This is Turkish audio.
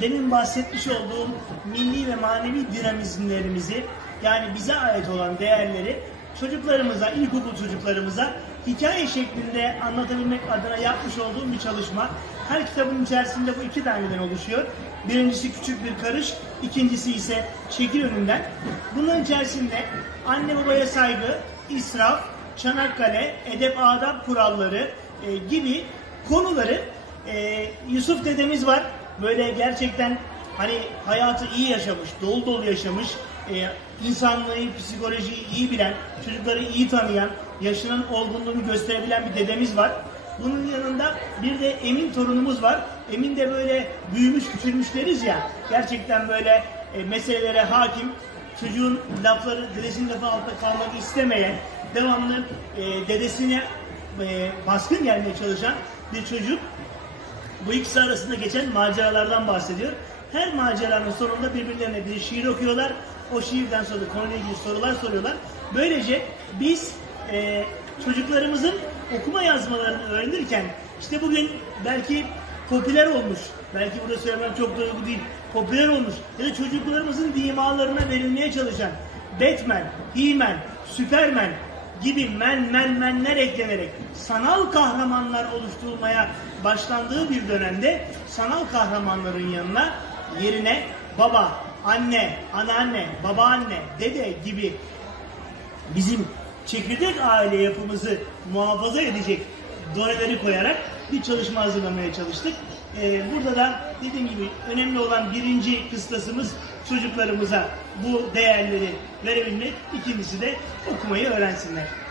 demin bahsetmiş olduğum milli ve manevi dinamizmlerimizi yani bize ait olan değerleri çocuklarımıza, ilkokul çocuklarımıza hikaye şeklinde anlatabilmek adına yapmış olduğum bir çalışma. Her kitabın içerisinde bu iki taneden oluşuyor. Birincisi küçük bir karış, ikincisi ise şekil önünden. Bunların içerisinde anne babaya saygı, israf, Çanakkale, edep adap kuralları e, gibi konuları e, Yusuf dedemiz var. Böyle gerçekten hani hayatı iyi yaşamış, dolu dolu yaşamış, e, insanlığı, psikolojiyi iyi bilen, çocukları iyi tanıyan, yaşının olgunluğunu gösterebilen bir dedemiz var. Bunun yanında bir de Emin torunumuz var. Emin de böyle büyümüş, küçülmüş deriz ya. Gerçekten böyle e, meselelere hakim, çocuğun lafları, dedesinin lafı altında kalmak istemeyen, devamlı e, dedesine e, baskın gelmeye çalışan bir çocuk. Bu ikisi arasında geçen maceralardan bahsediyor. Her maceranın sonunda birbirlerine bir şiir okuyorlar. O şiirden sonra konuyla ilgili sorular soruyorlar. Böylece biz e, çocuklarımızın okuma yazmalarını öğrenirken işte bugün belki popüler olmuş. Belki burada söylemem çok doğru değil. Popüler olmuş. Ya da çocuklarımızın dimalarına verilmeye çalışan Batman, He-Man, Superman gibi men men menler eklenerek sanal kahramanlar oluşturulmaya başlandığı bir dönemde sanal kahramanların yanına yerine baba, anne, anneanne, babaanne, dede gibi bizim çekirdek aile yapımızı muhafaza edecek doneleri koyarak bir çalışma hazırlamaya çalıştık. Ee, burada da dediğim gibi önemli olan birinci kıstasımız çocuklarımıza bu değerleri verebilmek, ikincisi de okumayı öğrensinler.